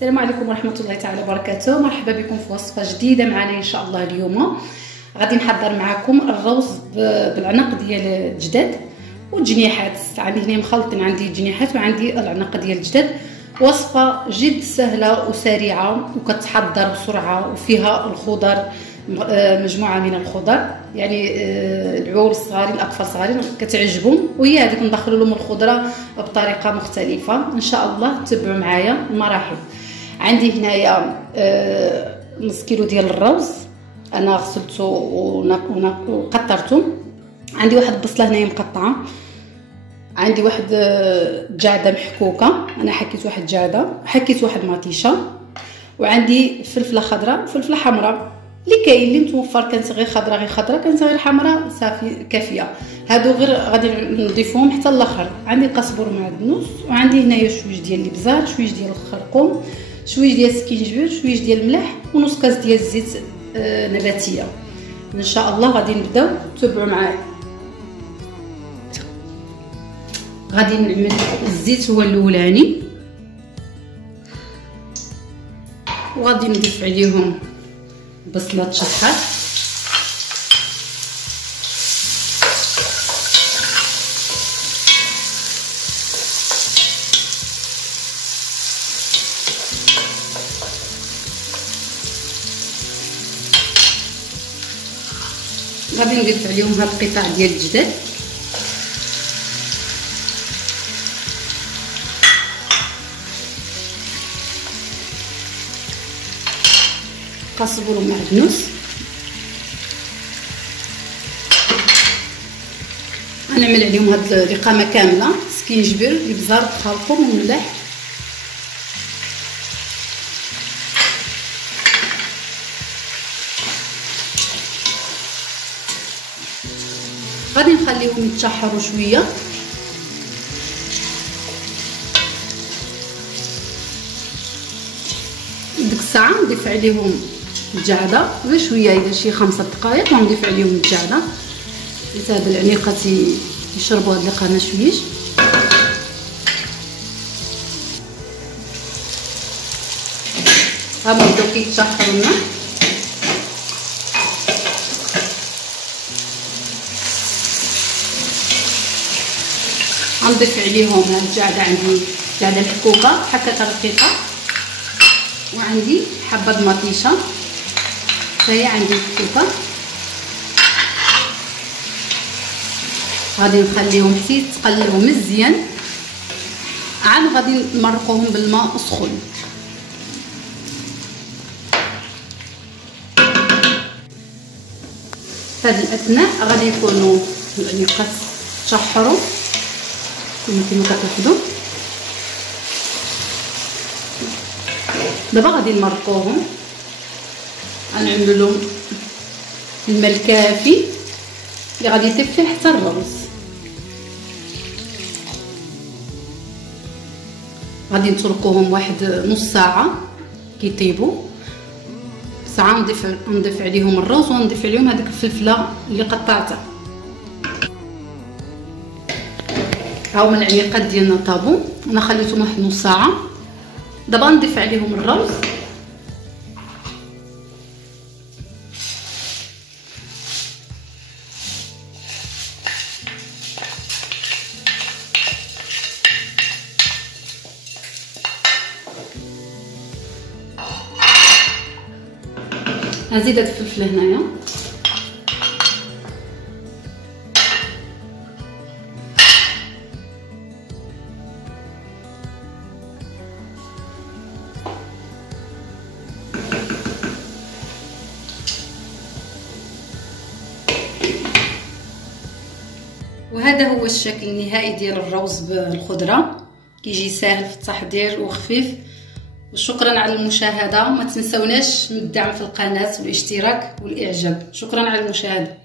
السلام عليكم ورحمه الله تعالى وبركاته. مرحبا بكم في وصفه جديده معنا ان شاء الله. اليوم غادي نحضر معكم الروز بالعنق ديال الجداد والجنيحات. عندي هنا مخلطين، عندي الجنيحات وعندي العنق ديال الجداد. وصفه جد سهله وسريعه وكتحضر بسرعه وفيها الخضر، مجموعه من الخضر، يعني العول الصغارين الاطفال الصغارين كتعجبهم، وهي هذيك ندخلوا لهم الخضره بطريقه مختلفه. ان شاء الله تبعوا معايا المراحل. عندي هنايا نص كيلو ديال الروز، انا غسلته وقطرته. عندي واحد البصله هنايا مقطعه، عندي واحد جعده محكوكه، انا حكيت واحد جعده، حكيت واحد مطيشه، وعندي فلفله خضراء وفلفله حمراء اللي كاين اللي متوفر. كانت غير خضراء غير خضراء، كانت غير حمراء صافي كافيه. هادو غير غادي نضيفهم حتى الاخر. عندي قزبر معدنوس، وعندي هنايا شويش ديال الابزار، شويش ديال الخرقوم، شويش ديال السكينجبير، شويش ديال الملح، ونص كاس ديال الزيت نباتيه. ان شاء الله غادي نبداو، تبعوا معايا. غادي نعمل الزيت هو الاولاني، وغادي نضيف عليهم بصله تشطحات، غادي نضيف عليهم هاد القطع ديال الجداد، قزبر ومعدنوس. غنعمل عليهم هاد الرقامه كامله، سكينجبير، ابزار، خرقوم وملح. غادي نخليهم يتشحروا شويه، ديك الساعه نضيف عليهم الجعده غير شويه، الا شي 5 دقائق ونضيف عليهم الجعده حتى هاد العنيقه يشربوا هاد القناه شويش. ها بداو كيتشحروا لنا. غنضيف عليهم هاد الجعده، عندي جعده محكوكه حكاكه رقيقه، وعندي حبه مطيشه هي عندي محكوكه. غادي نخليهم حتى يتقلبوا مزيان، عاد غادي نمرقوهم بالماء سخون. في هذا الاثناء غادي يكونوا العنيقات تشحروا كما كتلاحظوا. دابا غادي نمرقوهم، غنعملوا لهم الماء الكافي اللي غادي يطيب فيه حتى الروز. غادي نتركوهم واحد نص ساعه كيطيبوا. ساعه نضيف عليهم الروز، ونضيف عليهم هذيك الفلفله اللي قطعتها. ها هما العنيقات ديالنا طابوا، انا خليتهم واحد نص ساعه. دابا نضيف عليهم الروز، نزيد هاد الفلفل هنايا، وهذا هو الشكل النهائي ديال الروز بالخضره. كيجي ساهل في التحضير وخفيف. وشكرا على المشاهده، وما تنسوناش من الدعم في القناه والاشتراك والاعجاب. شكرا على المشاهده.